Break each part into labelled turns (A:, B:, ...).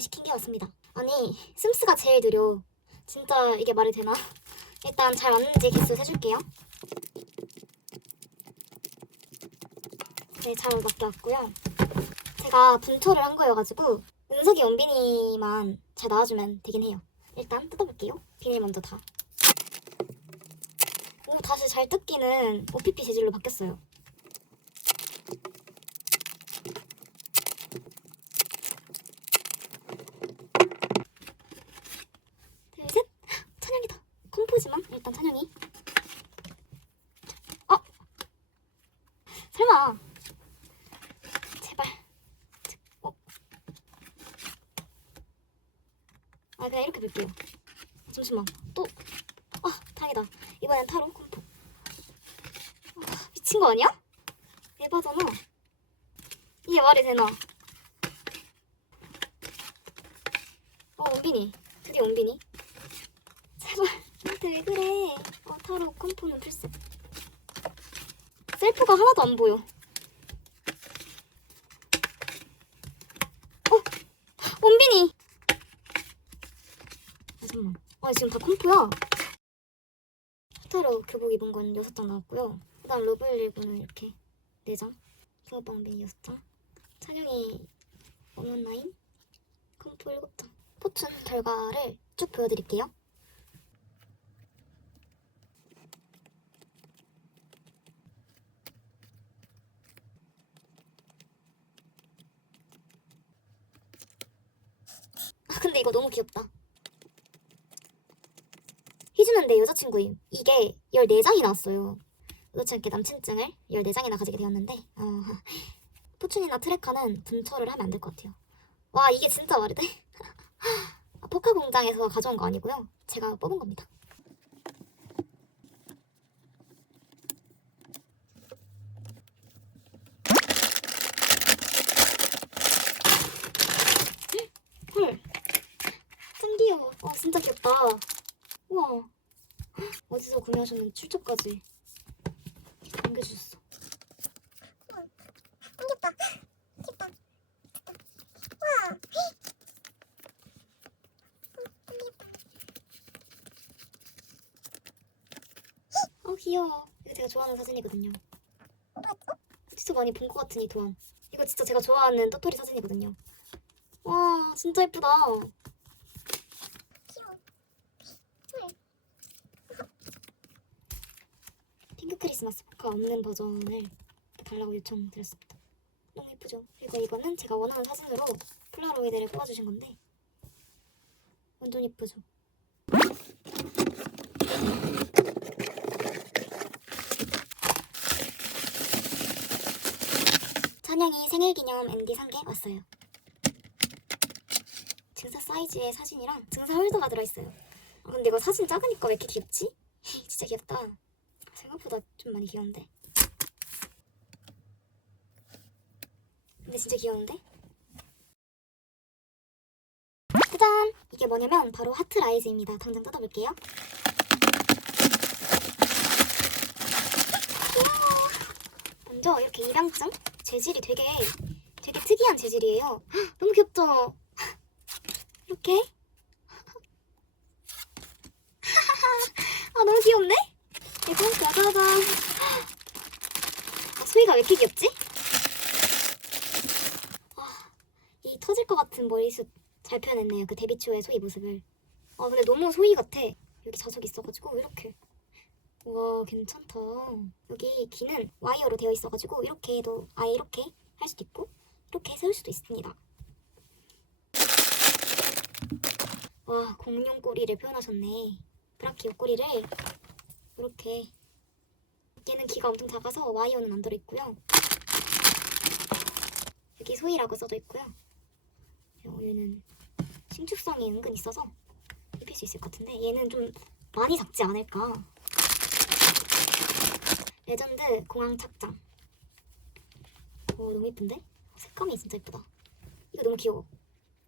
A: 시킨 게 왔습니다. 아니 씀스가 제일 느려. 진짜 이게 말이 되나? 일단 잘 왔는지 개수 세줄게요. 네, 잘 맞게 왔고요. 제가 분초를 한 거여가지고 은석이 원빈이만 잘 나와주면 되긴 해요. 일단 뜯어볼게요. 비닐 먼저 다. 오, 다시 잘 뜯기는 OPP 재질로 바뀌었어요. 둘, 셋. 찬영이다. 컴포지만 일단 찬영이. 어? 설마. 제발. 어? 아 그냥 이렇게 볼게요. 잠시만. 또. 아 다행이다. 이번엔 타로 컴포. 아, 미친 거 아니야? 에바잖아. 이게 말이 되나? 어 원빈이. 드디어 원빈이. 나한테 왜 그래? 어, 타로 컴포는 필수. 셀프가 하나도 안 보여. 어, 원빈이. 아, 잠깐만. 아 지금 다 컴포야. 타로 교복 입은 건 6장 나왔고요. 그 다음 러블리브는 이렇게 4장. 붕어빵 원빈이 6장. 찬영이 없는 라인. 컴포 7장. 포춘 결과를 쭉 보여드릴게요. 아 근데 이거 너무 귀엽다. 희주는 내 여자친구임. 이게 14장이 나왔어요. 그렇지 않게 남친증을 14장이나 가지게 되었는데 어, 포춘이나 트레카는 분처를 하면 안 될 것 같아요. 와 이게 진짜 말이 돼? 아, 포카 공장에서 가져온 거 아니고요. 제가 뽑은 겁니다. 헐. 짱 귀여워. 어, 진짜 귀엽다. 우와. 어디서 구매하셨는지 출처까지 남겨주셨어.
B: 귀엽다. 귀엽다. 와.
A: 어, 귀여워. 이거 제가 좋아하는 사진이거든요. 진짜 많이 본 것 같은 이 도안. 이거 진짜 제가 좋아하는 또토리 사진이거든요. 와, 진짜 예쁘다.
B: 귀여워.
A: 핑크 크리스마스 포카 없는 버전을 달라고 요청드렸습니다. 너무 예쁘죠? 그리고 이거는 제가 원하는 사진으로 폴라로이드를 뽑아주신 건데 완전 예쁘죠? 찬영이 생일 기념 MD 산 게 왔어요. 증사 사이즈의 사진이랑 증사 홀더가 들어있어요. 아, 근데 이거 사진 작으니까 왜 이렇게 귀엽지? 진짜 귀엽다. 생각보다 좀 많이 귀여운데. 근데 진짜 귀여운데? 짜잔! 이게 뭐냐면 바로 하트 라이즈입니다. 당장 뜯어볼게요. 먼저 이렇게 입양증 재질이 되게 되게 특이한 재질이에요. 헉, 너무 귀엽죠? 이렇게 아 너무 귀엽네? 이거 짜자잔 아, 소희가 왜 이렇게 귀엽지? 아, 이 터질 것 같은 머리숱 잘 표현했네요. 그 데뷔 초의 소희 모습을. 아 근데 너무 소희 같아. 여기 자석 있어가지고 이렇게. 와 괜찮다. 여기 귀는 와이어로 되어 있어가지고 이렇게도 아예 이렇게 할 수도 있고 이렇게 세울 수도 있습니다. 와 공룡 꼬리를 표현하셨네. 브라키 옆꼬리를 이렇게 얘는 귀가 엄청 작아서 와이어는 안 들어있고요. 여기 소희라고 써져 있고요. 어, 얘는 신축성이 은근 있어서 입힐 수 있을 것 같은데 얘는 좀 많이 작지 않을까. 레전드 공항 착장. 오 너무 예쁜데? 색감이 진짜 예쁘다. 이거 너무 귀여워.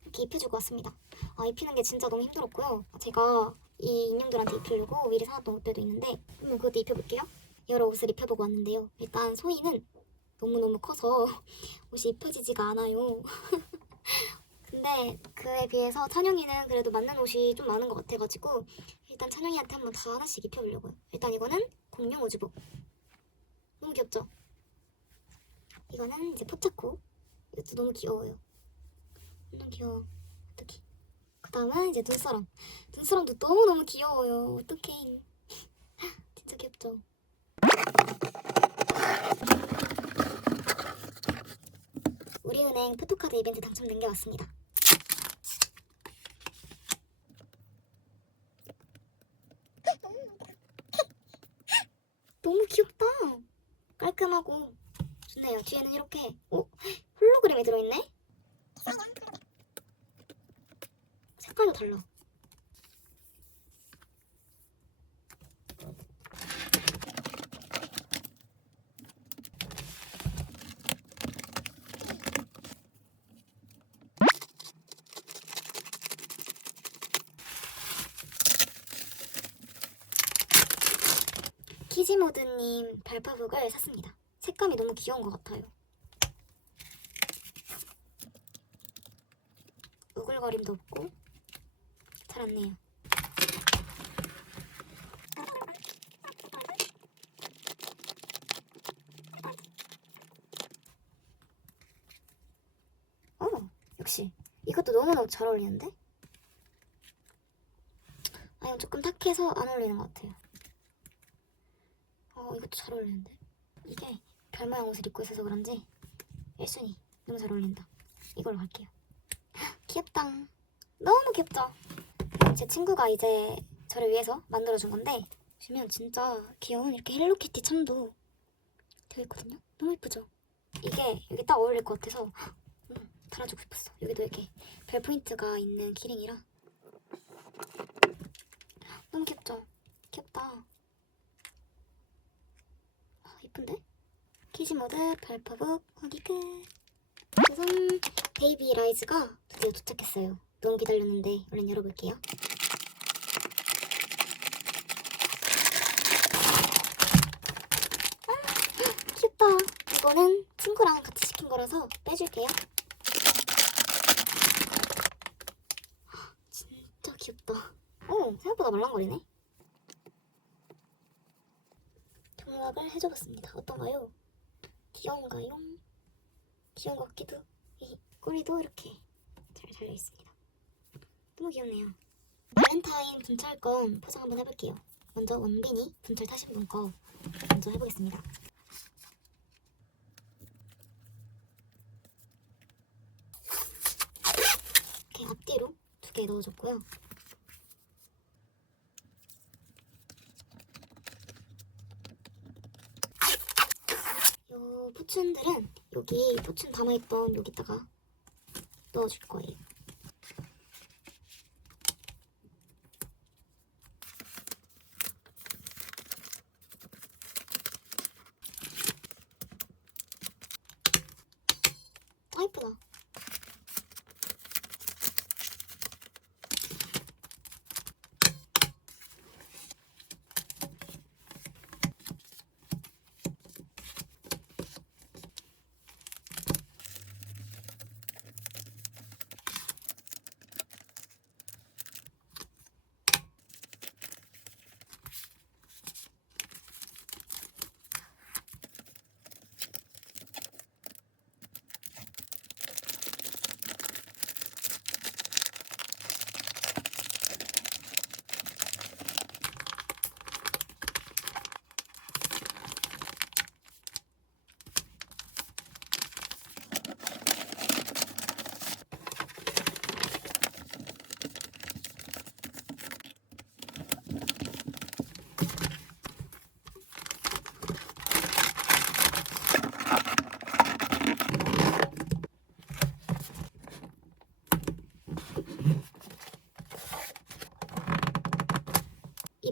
A: 이렇게 입혀주고 왔습니다. 아 입히는 게 진짜 너무 힘들었고요. 제가 이 인형들한테 입히려고 미리 사놨던 옷들도 있는데 한번 그것도 입혀볼게요. 여러 옷을 입혀보고 왔는데요. 일단 소희는 너무너무 커서 옷이 입혀지지가 않아요. 근데 그에 비해서 찬영이는 그래도 맞는 옷이 좀 많은 것 같아가지고 일단 찬영이한테 한번 다 하나씩 입혀보려고요. 일단 이거는 공룡 우주복. 너무 귀엽죠? 이거는 이제 포차코. 이것도 너무 귀여워요. 너무 귀여워. 어떡해. 그 다음은 이제 눈사람. 눈사람도 너무너무 귀여워요. 어떡해. 진짜 귀엽죠? 우리은행 포토카드 이벤트 당첨된 게 왔습니다. 너무 귀엽다. 깔끔하고 좋네요. 뒤에는 이렇게 오 홀로그램이 들어있네. 색깔도 달라. 키지모드님 발파북을 샀습니다. 색감이 너무 귀여운 것 같아요. 우글거림도 왔네요. 어, 역시 이것도 너무너무 잘 어울리는데? 아, 이건 조금 탁해서 안 어울리는 것 같아요. 어, 이것도 잘 어울리는데? 이게 별 모양 옷을 입고 있어서 그런지 1순위 너무 잘 어울린다. 이걸로 갈게요. 헉, 귀엽다. 너무 귀엽죠? 제 친구가 이제 저를 위해서 만들어준 건데 보시면 진짜 귀여운 이렇게 헬로키티 참도 되어 있거든요. 너무 예쁘죠? 이게 여기 딱 어울릴 것 같아서 헉, 음, 달아주고 싶었어. 여기도 이렇게 별 포인트가 있는 키링이라 너무 귀엽죠? 귀엽다. 아, 예쁜데? 키즈 모드 발파북 어디 끝. 우선 베이비 라이즈가 드디어 도착했어요. 너무 기다렸는데 얼른 열어볼게요. 아, 귀엽다. 이거는 친구랑 같이 시킨 거라서 빼줄게요. 진짜 귀엽다. 오, 생각보다 말랑거리네. 경락을 해줘봤습니다. 어떤가요? 귀여운가요? 귀여운 것 같기도. 이 꼬리도 이렇게 잘 달려 있습니다. 너무 귀엽네요. 발렌타인 분찰권 포장 한번 해볼게요. 먼저 원빈이 분찰 타신 분 거 먼저 해보겠습니다. 이렇게 앞뒤로 두 개 넣어줬고요. 요 포춘들은 여기 포춘 담아있던 여기다가 넣어줄 거예요. 아 이쁘다.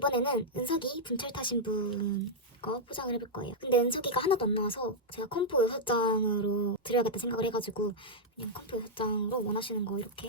A: 이번에는 은석이 분철 타신 분 거 포장을 해볼 거예요. 근데 은석이가 하나도 안 나와서 제가 컴포 6장으로 드려야겠다 생각을 해가지고 그냥 컴포 6장으로 원하시는 거 이렇게